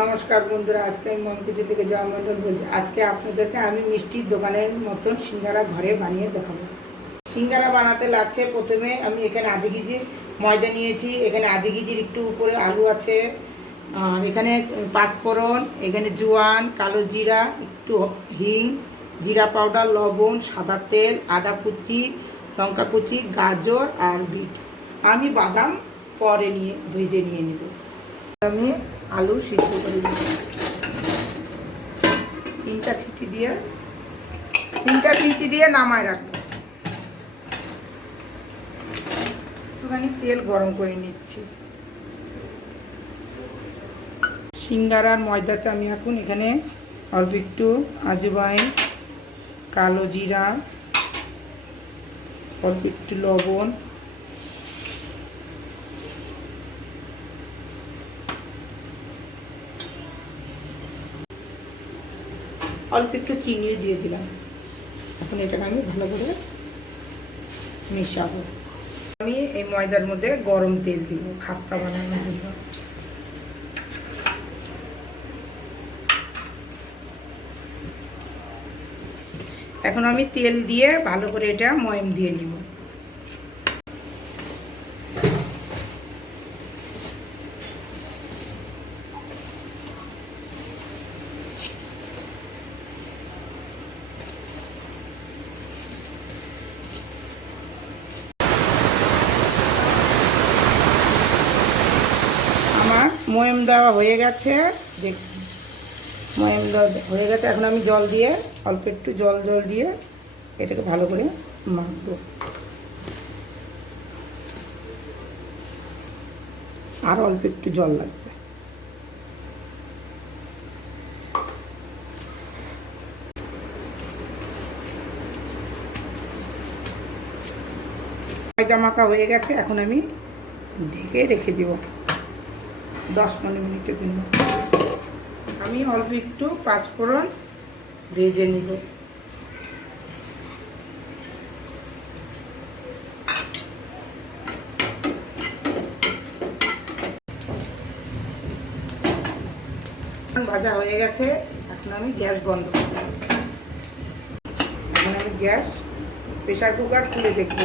নমস্কার বন্ধুরা, আজকে আমি মনকুচি থেকে জয়া মণ্ডল বলছি। আজকে আপনাদেরকে আমি মিষ্টির দোকানের মতন সিঙ্গারা ঘরে বানিয়ে দেখাবো। সিঙ্গারা বানাতে লাগছে, প্রথমে আমি এখানে আধা কেজি ময়দা নিয়েছি, এখানে আধা কেজির একটু উপরে আলু আছে, আর এখানে পাঁচফোড়ন, এখানে জোয়ান, কালো জিরা, একটু হিং, জিরা পাউডার, লবণ, সাদা তেল, আদা কুচি, লঙ্কা কুচি, গাজর আর বিট। আমি বাদাম পরে ভেজে নিয়ে নেব। আমি আলু সিদ্ধ করে নেব, তিনটা সিটি দিয়ে নামায় রাখবো। একটুখানি তেল গরম করে নিচ্ছি। সিঙ্গারার ময়দাতে আমি এখন এখানে অল্প একটু আজওয়াইন, কালো জিরা, অল্প একটু লবণ, অল্প একটু চিনি দিয়ে দিলাম। এখন এটাকে আমি ভালো করে মেশাবো। আমি এই ময়দার মধ্যে গরম তেল দিব খাস্তা বানানোর জন্য। এখন আমি তেল দিয়ে ভালো করে এটা ময়ম দিয়ে নিব। ময়ম দেওয়া হয়ে গেছে, দেখুন ময়ম দেওয়া হয়ে গেছে। এখন আমি জল দিয়ে অল্প একটু জল দিয়ে এটাকে ভালো করে মাখবো। আর অল্প একটু জল লাগবে। ময়দা মাখা হয়ে গেছে, এখন আমি ঢেকে রেখে দিব 10-15 মিনিটের জন্য। আমি অল্প একটু পাঁচফোড়ন ভেজে নিব। ভাজা হয়ে গেছে, এখন আমি গ্যাস বন্ধ করব। এখন আমি গ্যাস প্রেসার কুকার খুলে দেখব।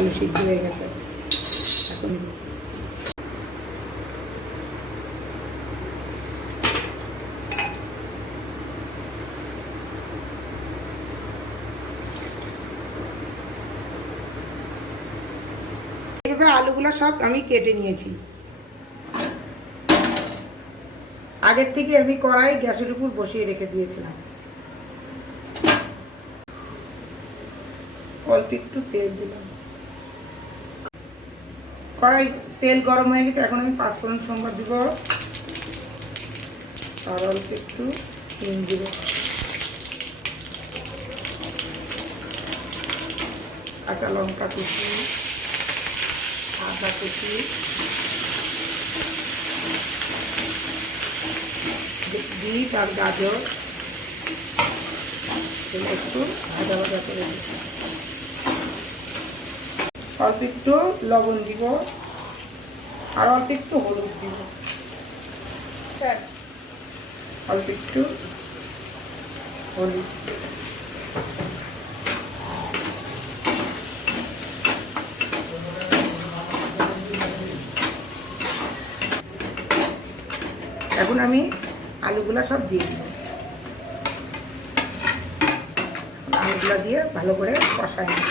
আলু সিদ্ধ হয়ে গেছে। এখন এইভাবে আলুগুলো সব আমি কেটে নিয়েছি। আগের থেকে আমি কড়াই গ্যাসের উপর বসিয়ে রেখে দিয়েছিলাম। অল্প একটু তেল দিলাম, কড়াই তেল গরম হয়ে গেছে। এখন আমি পাঁচফোড়ন সম্বাদ দিব আর অল্প একটু হিং দিব। কাঁচা লঙ্কা কুচি, আদা কুচি, বিট আর গাজর একটু ভাজা করে দিব। অল্প একটু লবণ দিব আর অল্প একটু হলুদ দিব, অল্প একটু হলুদ। এখন আমি আলুগুলা সব দিয়ে দিব। আলুগুলা দিয়ে ভালো করে কষাই নেব।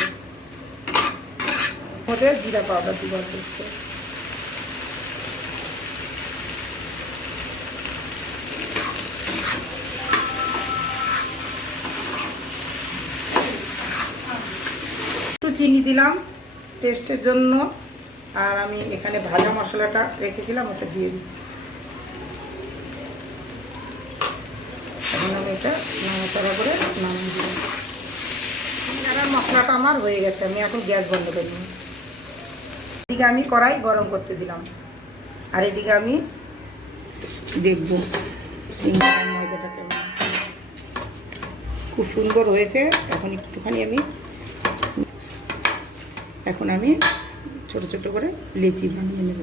মধ্যে জিরা পাউডার দিব অল্প একটু। একটু চিনি দিলাম টেস্টের জন্য, আর আমি এখানে ভাজা মশলাটা রেখেছিলাম ওটা দিয়ে দিচ্ছি। এখন আমি এটা নাড়াচাড়া করে নামিয়ে দিলাম। মশলাটা আমার হয়ে গেছে, আমি এখন গ্যাস বন্ধ করে দিই। এদিকে আমি কড়াই গরম করতে দিলাম, আর এদিকে আমি দেখব সিঙ্গারার ময়দাটা কেমন। খুব সুন্দর হয়েছে। এখন একটুখানি আমি ছোট ছোট করে লেচি বানিয়ে নেব।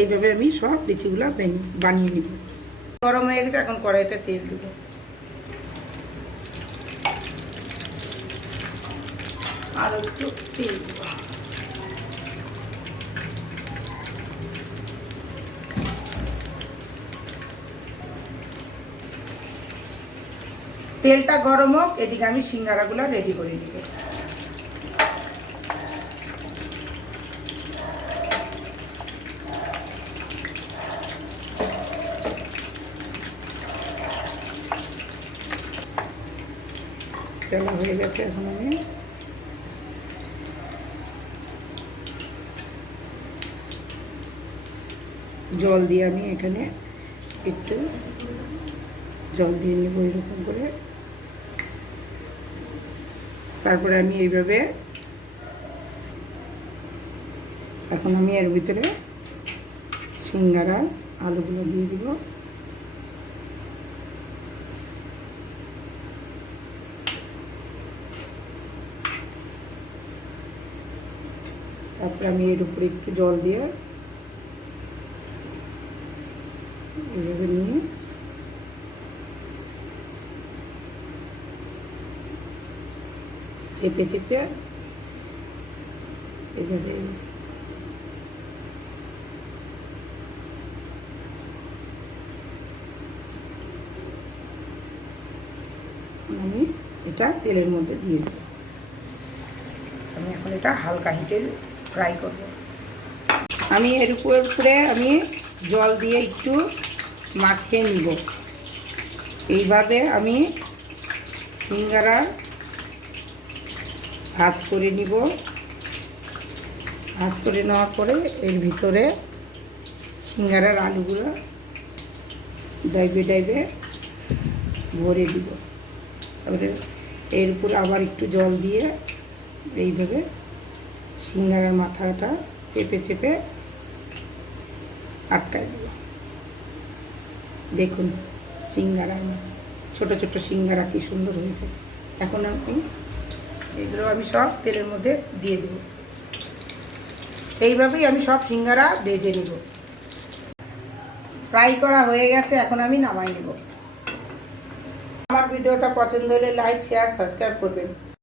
এইভাবে আমি সব লিচিগুলো বানিয়ে নিব। গরম হয়ে গেছে, এখন কড়াইতে তেল দেব। আর একটু তেল দেব। তেলটা গরম হোক, এদিকে আমি সিঙ্গারাগুলো রেডি করে নিব। তেল হয়ে গেছে, এখন আমি জল দিয়ে আমি এখানে একটু জল দিয়ে নেব এরকম করে। তারপরে আমি এইভাবে এখন আমি এর ভিতরে সিঙ্গারা আলুগুলো দিয়ে দিব। তারপরে আমি এর উপরে একটু জল দিয়ে এইভাবে নিয়ে চেপে চেপে এইভাবে আমি এটা তেলের মধ্যে দিয়ে দেব। আমি এখন এটা হালকা হিটে ফ্রাই করব। আমি এর উপরে আমি জল দিয়ে একটু মাখিয়ে নিব। এইভাবে আমি সিঙ্গারা ভাজ করে নিব। ভাজ করে নেওয়ার পরে এর ভিতরে সিঙ্গারার আলুগুলো ডাইবে ডাইবে ভরে দিব। তারপরে এর উপরে আবার একটু জল দিয়ে এইভাবে সিঙ্গারার মাথাটা চেপে চেপে আটকায় দেব। দেখুন সিঙ্গারা, ছোট ছোট সিঙ্গারা কি সুন্দর হয়েছে। এখন আমি এগুলো আমি সব তেলের মধ্যে দিয়ে দেব। এইভাবেই আমি সব সিঙ্গারা ভেজে নেব। ফ্রাই করা হয়ে গেছে, এখন আমি নামাই নেব। আমার ভিডিওটা পছন্দ হলে লাইক, শেয়ার, সাবস্ক্রাইব করবেন।